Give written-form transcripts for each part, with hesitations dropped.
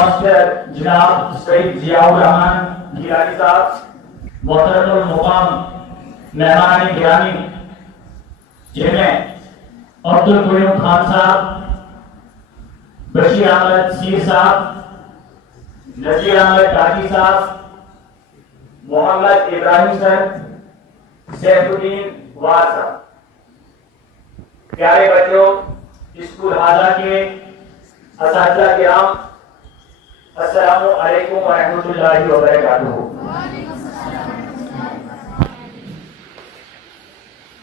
Master जनाब सईद जियाउर रहमान गिलानी साहब, मोहतरम मुकाम मेहमान गिरानी जिनमें अब्दुल करीम खान साहब, बशीर अहमद सीर साहब, नजीर अहमद टाकी साहब, मोहम्मद इब्राहिम सर, सैफुद्दीन वार साहब, प्यारे बच्चों, स्कूल हाजा के असातिज़ा किराम, अस्सलामु अलैकुम व रहमतुल्लाहि व बरकातुहू।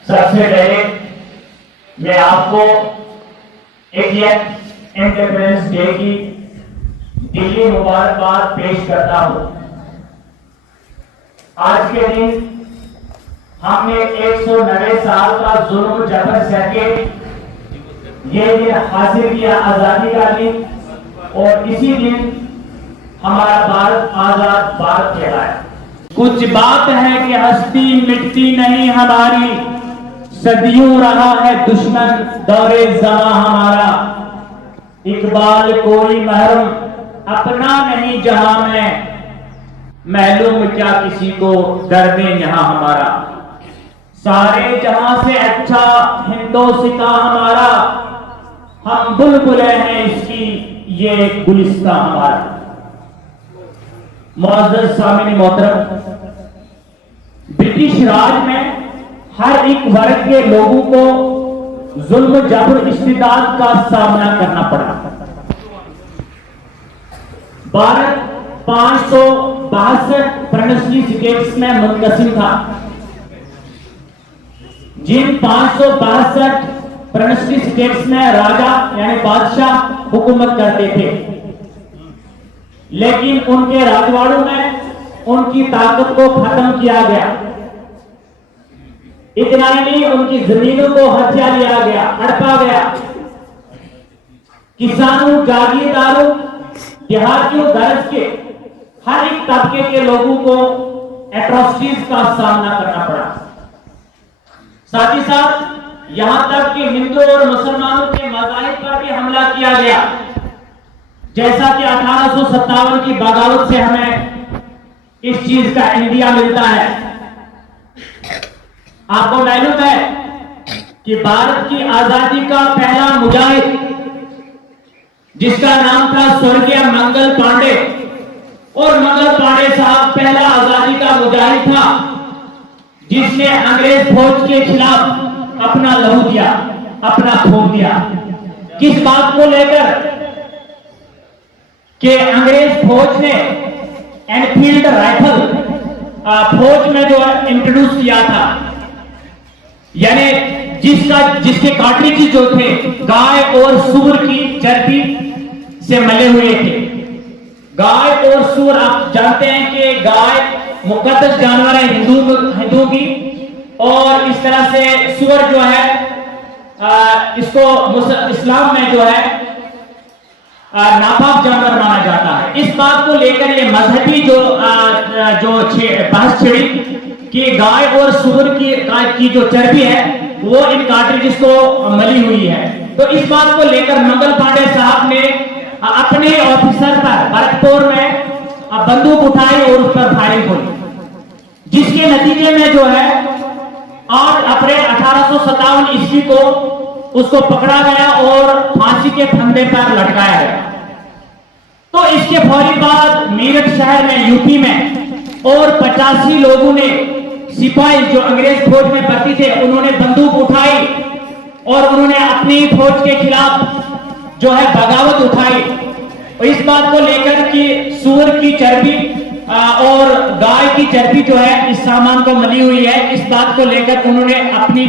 सबसे पहले मैं आपको इंडिपेंडेंस डे की दिली मुबारकबाद पेश करता हूं। आज के दिन हमने 190 साल का जुल्म जबर सह के ये दिन हासिल किया, आजादी का दिन, और इसी दिन हमारा भारत आजाद भारत कहलाया। कुछ बात है कि हस्ती मिटती नहीं हमारी, सदियों रहा है दुश्मन दौरे ज़मां हमारा। इकबाल कोई महरम अपना नहीं जहां में, मालूम क्या किसी को दर्द यहाँ हमारा। सारे जहां से अच्छा हिंदोस्तां हमारा, हम बुलबुलें हैं इसकी ये गुलिस्तां हमारा। मुअज़्ज़ज़ सामिन मोहतरम, ब्रिटिश राज में हर एक वर्ग के लोगों को जुल्म जबर इस्तिदाद का सामना करना पड़ा। भारत 562 प्रोविंशियल स्टेट्स में मुनक़सिम था। जिन 562 प्रोविंशियल स्टेट्स में राजा यानी बादशाह हुकूमत करते थे, लेकिन उनके राजवाड़ों में उनकी ताकत को खत्म किया गया। इतना ही नहीं, उनकी जमीनों को हथिया लिया गया, हड़पा गया। किसानों, जागीरदारों, देहातियों, दर्ज के हर एक तबके के लोगों को एट्रोसिटीज का सामना करना पड़ा। साथ ही साथ यहां तक कि हिंदू और मुसलमानों के मज़ाहिब पर भी हमला किया गया, जैसा कि 1857 की बगावत से हमें इस चीज का इंडिया मिलता है। आपको मालूम है कि भारत की आजादी का पहला मुजाहिद, जिसका नाम था स्वर्गीय मंगल पांडे, और मंगल पांडे साहब पहला आजादी का मुजाहिद था जिसने अंग्रेज फौज के खिलाफ अपना लहू दिया, अपना खून दिया। किस बात को लेकर कि अंग्रेज फौज ने एनफील्ड राइफल फौज में जो है इंट्रोड्यूस किया था, यानी जिसके कार्ट्रिज जो थे गाय और सूअर की चर्बी से मले हुए थे। गाय और सूअर, आप जानते हैं कि गाय मुकद्दस जानवर है हिंदू की, और इस तरह से सूअर जो है इसको इस्लाम में जो है नापाक जानवर माना जाता है। इस बात को लेकर ये मजहबी जो बहस छिड़ी कि गाय और सूअर की जो चर्बी है वो इन कार्ट्रिजेस को मली हुई है। तो इस बात को लेकर मंगल पांडे साहब ने अपने ऑफिसर पर भरतपुर में बंदूक उठाई और उस पर फायरिंग हुई, जिसके नतीजे में जो है 8 अप्रैल 1857 ईस्वी को उसको पकड़ा गया और फांसी के फंदे पर लटकाया गया। तो इसके फौरी बाद मेरठ शहर में, यूपी में, और 85 लोगों ने, सिपाही जो अंग्रेज फौज में भर्ती थे, उन्होंने बंदूक उठाई और उन्होंने अपनी फौज के खिलाफ जो है बगावत उठाई। और इस बात को लेकर कि सूअर की चर्बी और गाय की चर्बी जो है इस सामान को मली हुई है, इस बात को लेकर उन्होंने अपनी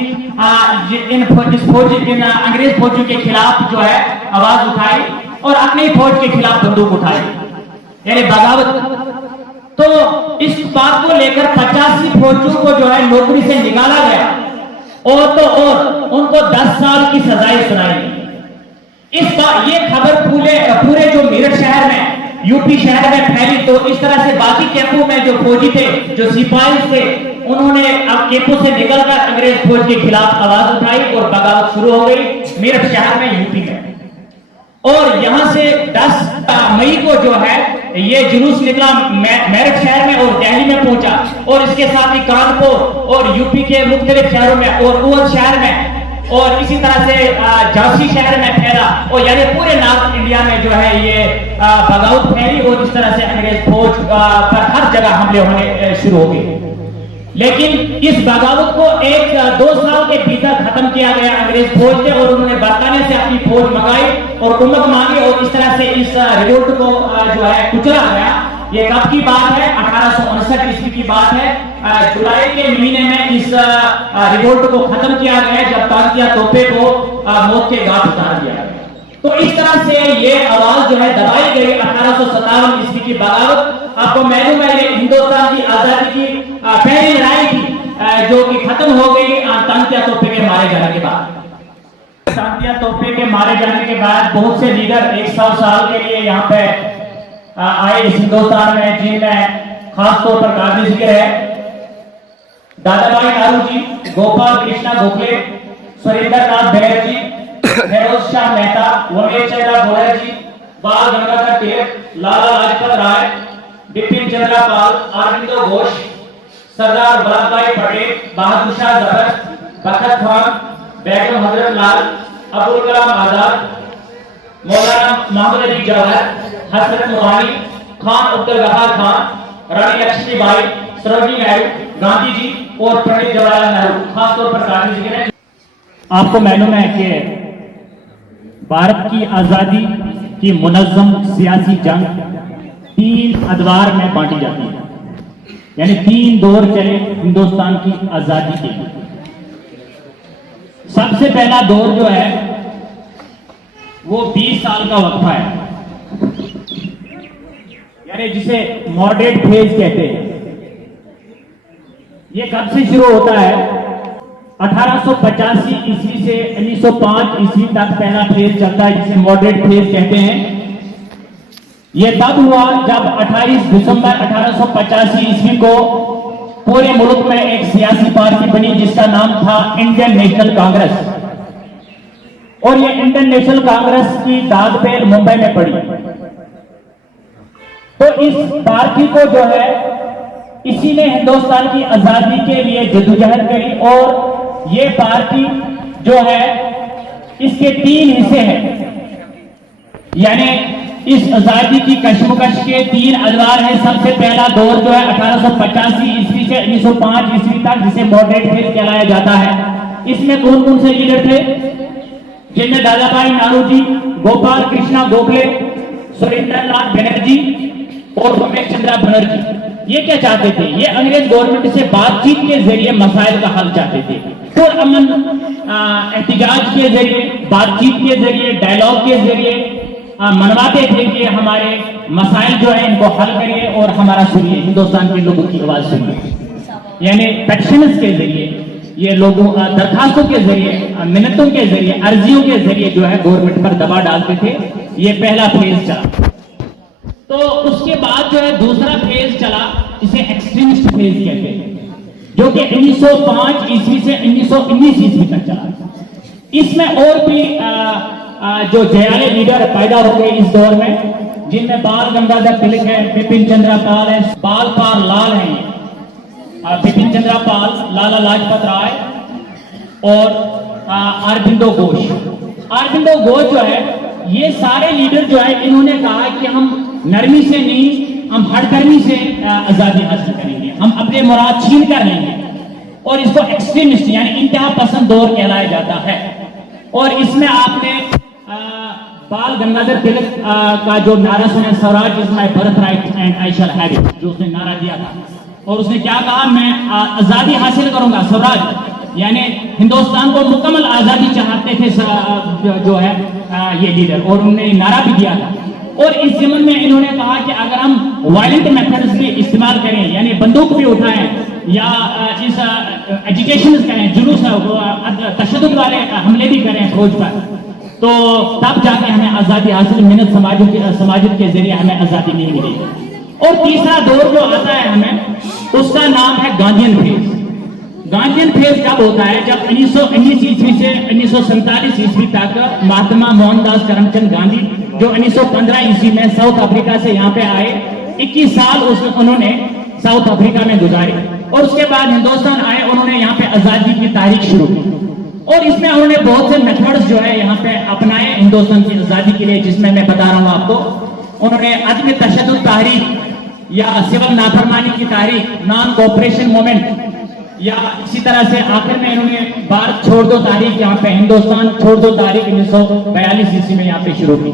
इन अंग्रेज फौजियों के खिलाफ जो है आवाज उठाई और अपनी फौज के खिलाफ बंदूक उठाई, यानी बगावत। तो इस बात को लेकर 85 फौजियों को जो है नौकरी से निकाला गया और उनको 10 साल की सजाएं सुनाई। इस बार ये खबर पूरे जो मेरठ शहर में, यूपी शहर में फैली। तो इस तरह से बाकी कैंपों में जो फौजी थे, जो सिपाही थे, उन्होंने अब कैंपों से निकलकर अंग्रेज फौज के खिलाफ आवाज उठाई और बगावत शुरू हो गई मेरठ शहर में, यूपी में। और यहां से 10 मई को जो है ये जुलूस निकला मेरठ शहर में और दिल्ली में पहुंचा, और इसके साथ ही कानपुर और यूपी के मुख्तलिफ शहरों में और उवध शहर में और इसी तरह से झांसी शहर में फैला, और यानी पूरे नॉर्थ इंडिया में जो है ये बगावत फैली, और इस तरह से अंग्रेज फौज पर हर जगह हमले होने शुरू हो गए। लेकिन इस बगावत को 1-2 साल के भीतर खत्म किया गया अंग्रेज फौज ने, और उन्होंने बरतानिया से अपनी फौज मंगाई और कुम्मत मांगी, और इस तरह से इस रिवोल्ट को जो है कुचला गया। ये कब की बात है? 1859 ईस्वी की बात है। जुलाई के महीने में इस रिवोल्ट को खत्म किया गया, जब तांतिया तोपे को मौत के घाट उतार दिया गया। तो इस तरह से ये आवाज जो है दबाई गई 1857 ईस्वी की बगावत। आपको मालूम है ये हिंदुस्तान की आजादी की पहली लड़ाई थी, जो कि खत्म हो गई तांतिया तोपे के मारे जाने के बाद। तांतिया तोपे के मारे जाने के बाद बहुत से लीडर 100 साल के लिए यहाँ पे आए इस हिंदुस्तान में, जिनमें खासतौर पर काबिल जिक्र है दादाभाई नारोजी, गोपाल कृष्णा गोखले, सुरेंद्र नाथ बनर्जी, फिरोज शाह मेहता, उमेश चंद्र बनर्जी, बाल गंगाधर तिलक, लाला लाजपत राय, बिपिन चंद्र पाल, अरविंदो घोष, सरदार वल्लभ भाई पटेल, बहादुर शाह जफर, बखत खान, बेगम हजरत लाल, अबुल कलाम आजाद, मौलाना मोहम्मद अली जवाहर, हजरत मोहानी, खान अब्दुल गफ्फार खान, रानी लक्ष्मीबाई, सरोजिनी नायडू, गांधी जी और पंडित जवाहरलाल नेहरू खासतौर पर गांधी जी ने। आपको मालूम है कि भारत की आजादी की मुनज़्ज़म सियासी जंग 3 अदवार में बांटी जाती है, यानी 3 दौर चले हिंदुस्तान की आजादी के लिए। सबसे पहला दौर जो है वो 20 साल का वक्फा है, यानी जिसे मॉडरेट फेज कहते हैं। ये कब से शुरू होता है? 1885 ईस्वी से 1905 ईस्वी तक पहला फेज चलता है, जिसे मॉडरेट फेज कहते हैं। यह तब हुआ जब 28 दिसंबर 1885 ईस्वी को पूरे मुल्क में एक सियासी पार्टी बनी जिसका नाम था इंडियन नेशनल कांग्रेस, और ये इंडियन नेशनल कांग्रेस की दाद पेल मुंबई में पड़ी। तो इस पार्टी को जो है इसी ने हिंदुस्तान की आजादी के लिए जद्दोजहद करी, और ये पार्टी जो है इसके 3 हिस्से हैं, यानी इस आजादी की कशमकश के 3 अदवार है। सबसे पहला दौर जो है 1885 ईस्वी से 1905 ईस्वी तक, जिसे मॉडरेट फेज कहलाया जाता है। इसमें कौन कौन से लीडर थे? जिनमें दादाभाई नारोजी, गोपाल कृष्णा गोखले, सुरेंद्र नाथ बनर्जी और उमेश चंद्र बनर्जी। ये क्या चाहते थे? ये अंग्रेज गवर्नमेंट से बातचीत के जरिए मसाइल का हल चाहते थे, और अमन एहतिजाज के जरिए, बातचीत के जरिए, डायलॉग के जरिए मनवाते थे कि हमारे मसाइल जो है इनको हल करिए और हमारा सुनिए, हिंदुस्तान के लोगों की आवाज सुनिए। यानी पेटिशंस के जरिए, ये लोगों दरखास्तों के जरिए, मिन्नतों के जरिए, अर्जियों के जरिए जो है गवर्नमेंट पर दबाव डालते थे। ये पहला फेज चला। तो उसके बाद जो है दूसरा फेज चला, इसे एक्सट्रीमिस्ट फेज कहते हैं, जो कि 1905 ईस्वी से 1919 ईस्वी तक चला। इसमें और भी जो जयाले लीडर पैदा हो गए इस दौर में, जिनमें बाल गंगाधर तिलक है, बिपिन चंद्र पाल है, बाल पाल लाल है, बिपिन चंद्र पाल, लाला लाजपत राय और अरविंदो घोष। अरविंदो घोष जो है, ये सारे लीडर जो है इन्होंने कहा कि हम नरमी से नहीं, हम हड़कर्मी से आजादी हासिल करेंगे, हम अपने मुराद छीन कर लेंगे, और इसको एक्सट्रीमिस्ट यानी इंतहा पसंद दौर कहलाया जाता है। और इसमें आपने बाल गंगाधर तिलक का जो नारा सुना, Swaraj is my birth right and I shall have it, जो उसने नारा दिया था, और उसने क्या कहा? मैं आजादी हासिल करूंगा, स्वराज यानी हिंदुस्तान को मुकम्मल आजादी चाहते थे जो है ये लीडर, और उन्होंने नारा भी दिया था। और इस ज़मन में इन्होंने कहा कि अगर हम वायलेंट मेथड्स भी इस्तेमाल करें, यानी बंदूक भी उठाएं या इस एजुकेशन करें, जुलूस तशद्दुद वाले हमले भी करें फौज पर, तो तब जाके हमें आज़ादी हासिल, मिन्नत समाजियत के जरिए हमें आज़ादी नहीं मिलेगी। और तीसरा दौर जो आता है हमें, उसका नाम है गांधीयन फेज। गांधीयन फेज कब होता है? जब 1919 ईस्वी से 1947 ईस्वी तक महात्मा मोहनदास करमचंद गांधी जो 1915 ईस्वी में साउथ अफ्रीका से यहाँ पे आए, 21 साल उन्होंने साउथ अफ्रीका में गुजारे और उसके बाद हिंदुस्तान आए। उन्होंने यहाँ पे आजादी की तारीख शुरू की और इसमें उन्होंने बहुत से मेथड्स जो है यहाँ पे अपनाए हिंदुस्तान की आजादी के लिए, जिसमें मैं बता रहा हूँ आपको। उन्होंने अदम तशद्दुद तारीख या सिविल नाफरमानी की तारीख, नॉन कोऑपरेशन मूवमेंट, या इसी तरह से आखिर में इन्होंने भारत छोड़ दो तारीख, यहाँ पे हिंदुस्तान छोड़ दो तारीख 1942 ईस्वी में यहाँ पे शुरू की।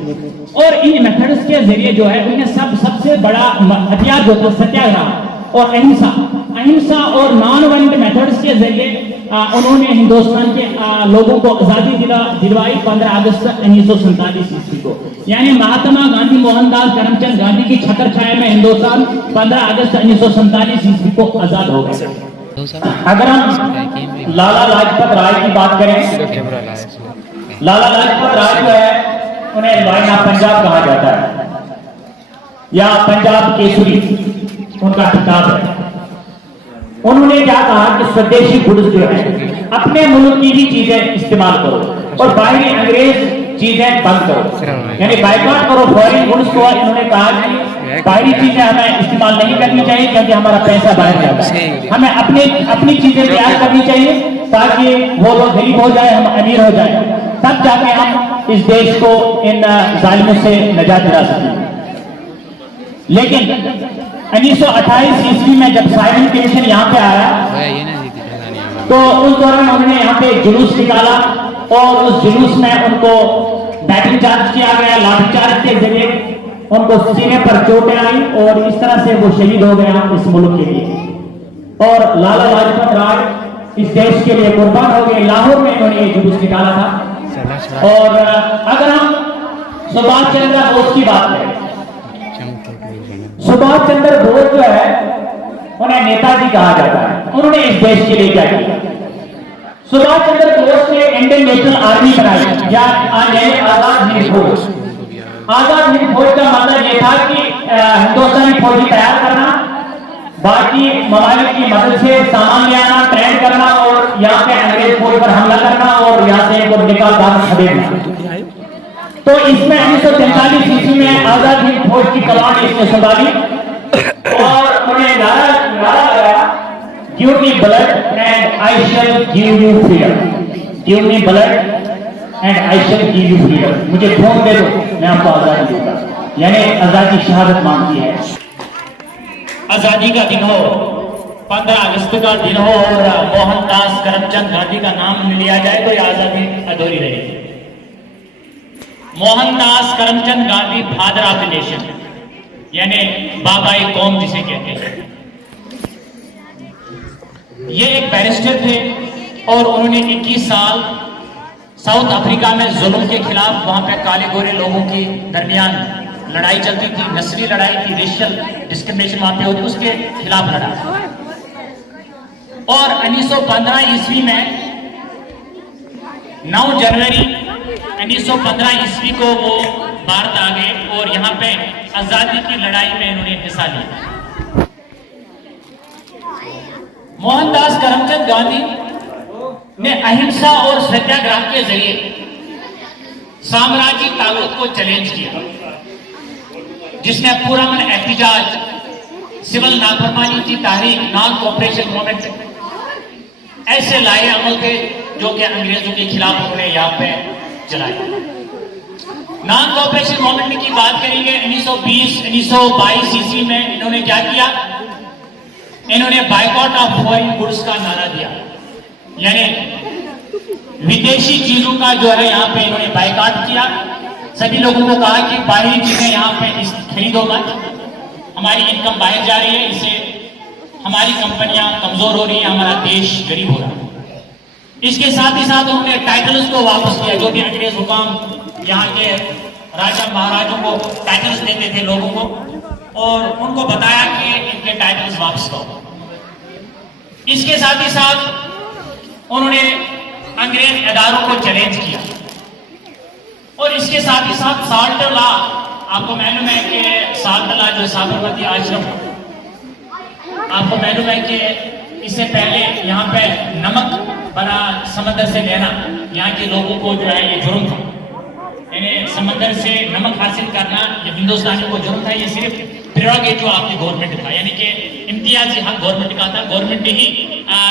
और इन मेथड्स के जरिए जो है उन्हें सबसे बड़ा हथियार जो था सत्याग्रह और अहिंसा और नॉन वायलेंट मेथड्स के जरिए उन्होंने हिंदुस्तान के लोगों को आजादी दिलवाई 15 अगस्त 1947 ईस्वी को। यानी महात्मा गांधी मोहनदास करमचंद गांधी की छत्र छाया में हिंदुस्तान 15 अगस्त 1947 ईस्वी को आजाद हो गया। अगर हम लाला लाजपत राय की बात करें, लाला लाजपत राय जो है उन्हें लॉयन ऑफ पंजाब कहा जाता है या पंजाब केसरी उनका खिताब है। उन्होंने क्या कहा कि स्वदेशी गुड्स जो है अपने मुल्क की ही चीजें इस्तेमाल करो और बाहरी अंग्रेज चीजें बंद करो, यानी बाइकआउट करो फॉरेन गुड्स को। इन्होंने कहा कि बाहरी चीजें हमें इस्तेमाल नहीं करनी चाहिए क्योंकि हमारा पैसा बाहर जाता है, हमें अपनी चीजें तैयार करनी चाहिए ताकि वो लोग गरीब हो जाए, हम अमीर हो जाए, तब जाके हम इस देश को इन जालिमों से निजात दिला सकें। लेकिन 1928 ईस्वी में जब साइमन कमीशन यहाँ पे आया तो उस दौरान उन्होंने यहाँ पे जुलूस निकाला और उस जुलूस में उनको बैटरी चार्ज किया गया, लाठी चार्ज के जरिए उनको सीने पर चोटें आई और इस तरह से वो शहीद हो गया इस मुल्क के लिए। और लाला लाजपत राय इस देश के लिए कुर्बान हो गए। लाहौर में उन्होंने ये जुलूस निकाला था। और अगर हम सुभाष चंद्र बोस की बात करें, सुभाष चंद्र बोस जो है उन्हें नेताजी कहा जाता है। उन्होंने इस देश के लिए क्या किया? सुभाष चंद्र बोस ने इंडियन नेशनल आर्मी बनाई या आजाद हिंद फौज। आजाद हिंद फौज का मतलब यह था कि हिंदुस्तानी फौजी तैयार करना, बाकी ममालिक की मदद से सामान ले आना, ट्रेन करना और यहाँ पे अंग्रेज फौज पर हमला करना और यहाँ से इनको निकाल कर खदेड़ना। तो इसमें 1943 ईस्वी में आजाद हिंद फौज की कमान इसने संभाली और उन्हें नारा लगाया, give me blood and I shell give you freedom. Give me blood and I shell give you freedom. मुझे खून दे दो, मैं आपको आजादी दूंगा। यानी आजादी शहादत मांगती है। आजादी का दिन हो, 15 अगस्त का दिन हो और मोहनदास करमचंद गांधी का नाम लिया जाए तो यह आजादी अधूरी रहेगी। Mohandas Karamchand Gandhi father of the nation, यानी बाबाई कौम जिसे कहते हैं। ये एक बैरिस्टर थे और उन्होंने 21 साल साउथ अफ्रीका में जुल्म के खिलाफ, वहां पे काले गोरे लोगों के दरमियान लड़ाई चलती थी, नस्ली लड़ाई थी, रेशियल डिस्क्रिमिनेशन वहां पे होती, उसके खिलाफ लड़ा। और 1915 ईस्वी में 9 जनवरी 1915 ईस्वी को वो भारत आ गए और यहाँ पे आजादी की लड़ाई में इन्होंने हिस्सा लिया। मोहनदास करमचंद गांधी ने अहिंसा और सत्याग्रह के जरिए साम्राज्य ताकत को चैलेंज किया, जिसमें पुरअमन एहतिजाज, सिविल नाफरमानी की तहरीक, नॉन कोऑपरेशन मूवमेंट ऐसे लाए अमल थे जो कि अंग्रेजों के खिलाफ उन्होंने यहाँ पे चलाए। नॉन कोऑपरेशन मूवमेंट की बात करेंगे 1920-1922 ईस्वी में इन्होंने क्या किया? इन्होंने बाइकआउट ऑफ फॉरेन गुड्स का नारा दिया, यानी विदेशी चीजों का जो है यहाँ पे इन्होंने बाइकआउट किया। सभी लोगों को कहा कि बाहरी चीजें यहाँ पे खरीदो मत, हमारी इनकम बाहर जा रही है, इससे हमारी कंपनियां कमजोर हो रही है, हमारा देश गरीब हो रहा है। इसके साथ ही साथ उन्होंने टाइटल्स को वापस किया, जो भी अंग्रेज हुकाम यहाँ के राजा महाराजों को टाइटल्स देते थे लोगों को, और उनको बताया कि इनके टाइटल्स वापस करो। इसके साथ ही साथ उन्होंने अंग्रेज इदारों को चैलेंज किया और इसके साथ ही साथ साल्ट लॉ, आपको मालूम है कि साल्ट लॉ जो साबरमती आश्रम, आपको मालूम है कि इससे पहले यहाँ पे नमक बना समंदर से लेना यहाँ के लोगों को जो है ये जुर्म था। यानी समंदर से नमक हासिल करना ये हिंदुस्तानियों को जुर्म था। ये सिर्फ प्रेरोगेटिव आपकी गवर्नमेंट था, यानी कि इम्तियाजी हक गवर्नमेंट का था। गवर्नमेंट ही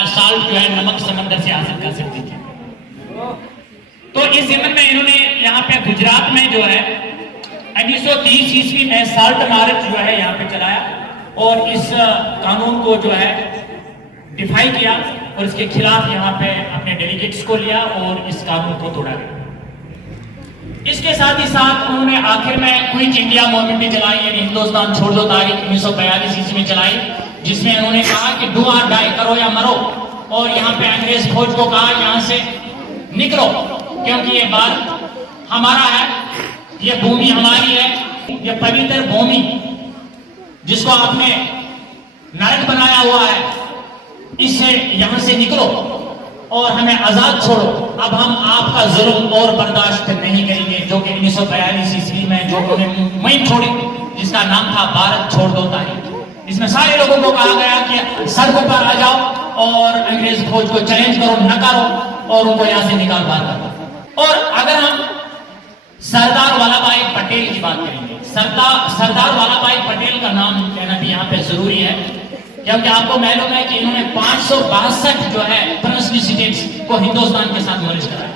साल्ट जो है नमक समंदर से हासिल कर सकती थी। तो इस जमन में इन्होंने यहाँ पे गुजरात में जो है 1930 ईस्वी में साल्ट मार्च जो है यहाँ पे चलाया और इस कानून को जो है डिफाई किया और इसके खिलाफ यहाँ पे अपने डेलीगेट्स को लिया और इस कानून को तोड़ा गया। इसके साथ ही साथ उन्होंने आखिर में क्विट इंडिया मूवमेंट चलाई, यानी हिंदुस्तान छोड़ दो तारीख 1942 ईस्वी में चलाई, जिसमें उन्होंने कहा कि डू और डाई, करो या मरो। और यहाँ पे अंग्रेज फौज को कहा यहाँ से निकलो, क्योंकि ये भारत हमारा है, ये भूमि हमारी है, ये पवित्र भूमि जिसको आपने नरक बनाया हुआ है, इससे यहां से निकलो और हमें आजाद छोड़ो। अब हम आपका जुल्म और बर्दाश्त नहीं करेंगे। जो कि 1942 ईस्वी में जो उन्होंने मुहिम छोड़ी जिसका नाम था भारत छोड़ दो तारीख, इसमें सारे लोगों को कहा गया कि सड़कों पर आ जाओ और अंग्रेज फौज को चैलेंज करो, नकारो और उनको यहां से निकाल बाहर करो। और अगर हम सरदार वल्लभ भाई पटेल की बात करेंगे, सरदार वल्लभ भाई पटेल का नाम लेना भी यहाँ पे जरूरी है, क्योंकि आपको मालूम है कि इन्होंने 562 जो है प्रिंसली को हिंदुस्तान के साथ मर्ज कराया।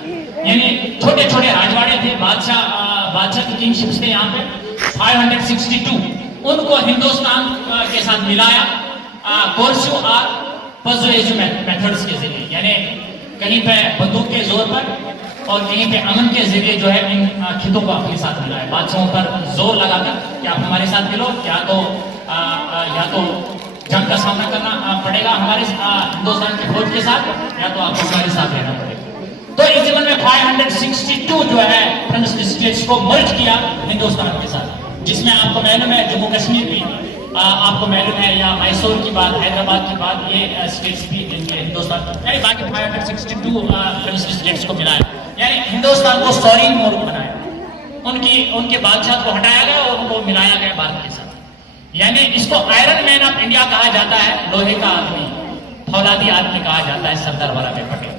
यानी छोटे छोटे राजवाड़े थे, बादशाह की किंगशिप्स थे, यहाँ पे 562 उनको हिंदुस्तान के साथ मिलाया कोर्सू और पर्सुएसिव मेथड्स के जरिए, यानी कहीं पे बंदूक के जोर पर और कहीं पे अमन के जरिए जो है इन खितों को अपने साथ मिलाया। बादशाहों पर जोर लगाकर कि आप हमारे साथ मिलो, या तो जंग का सामना करना पड़ेगा हमारे हिंदुस्तान की फौज के साथ, या तो आपको हमारे साथ रहना पड़ेगा। तो इस जमन में 562 जो है प्रिंसली स्टेट्स को मर्ज किया हिंदुस्तान के साथ, जिसमें आपको मालूम है जम्मू कश्मीर भी आपको मालूम है, या मैसूर की बात, हैदराबाद की बात, ये स्टेट्स भी हिंदुस्तान, यानी बाकी 562 प्रिंसली स्टेट्स को मिलाया, यानी हिंदुस्तान को सॉवरेन मुल्क बनाया। उनके बादशाह को हटाया गया और उनको मिलाया गया भारत के साथ। यानी इसको आयरन मैन ऑफ इंडिया कहा जाता है, लोहे का आदमी, फौलादी आदमी कहा जाता है सरदार वल्लभ भाई पटेल।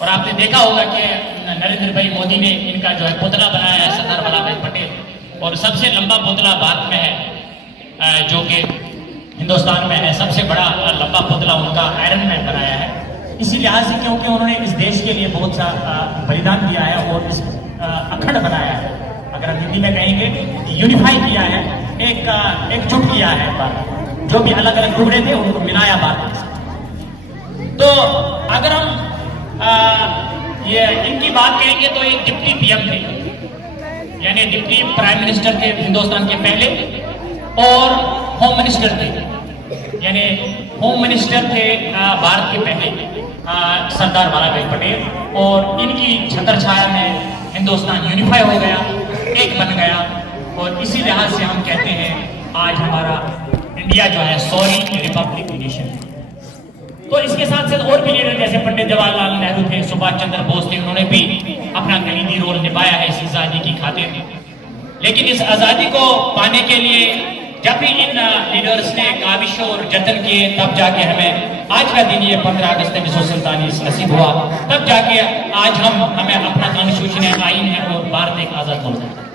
और आपने देखा होगा कि नरेंद्र भाई मोदी ने इनका जो है पुतला बनाया है सरदार वल्लभ भाई पटेल, और सबसे लंबा पुतला भारत में है, जो कि हिंदुस्तान में है, सबसे बड़ा लंबा पुतला उनका आयरन मैन बनाया है। इसी लिहाज से क्योंकि उन्होंने इस देश के लिए बहुत सा बलिदान दिया है और इस अखंड बनाया है, अगर हम हिंदी में कहेंगे यूनिफाई किया है, एकजुट किया है, जो भी अलग अलग टुकड़े थे उनको मिलाया भारत से। तो अगर हम ये इनकी बात करेंगे तो एक डिप्टी पीएम थे, यानी डिप्टी प्राइम मिनिस्टर थे हिंदुस्तान के पहले, और होम मिनिस्टर थे, यानी होम मिनिस्टर थे भारत के पहले सरदार वल्लभ भाई पटेल। और इनकी छत्रछाया में हिंदुस्तान यूनिफाई हो गया, एक बन गया, और इसी लिहाज से हम कहते हैं आज हमारा इंडिया जो है सॉवरेन रिपब्लिक नेशन। तो इसके साथ साथ और भी लीडर जैसे पंडित जवाहरलाल नेहरू थे, सुभाष चंद्र बोस थे, उन्होंने भी अपना कलीदी रोल निभाया है इस आजादी की खातिर। लेकिन इस आजादी को पाने के लिए जब भी इन लीडर्स ने काविश और जतन किए, तब जाके हमें आज का दिन ये 15 अगस्त 1947 नसीब हुआ, तब जाके आज हमें अपना कॉन्स्टिट्यूशन है, आईन है और भारत एक आजाद मुल्क है।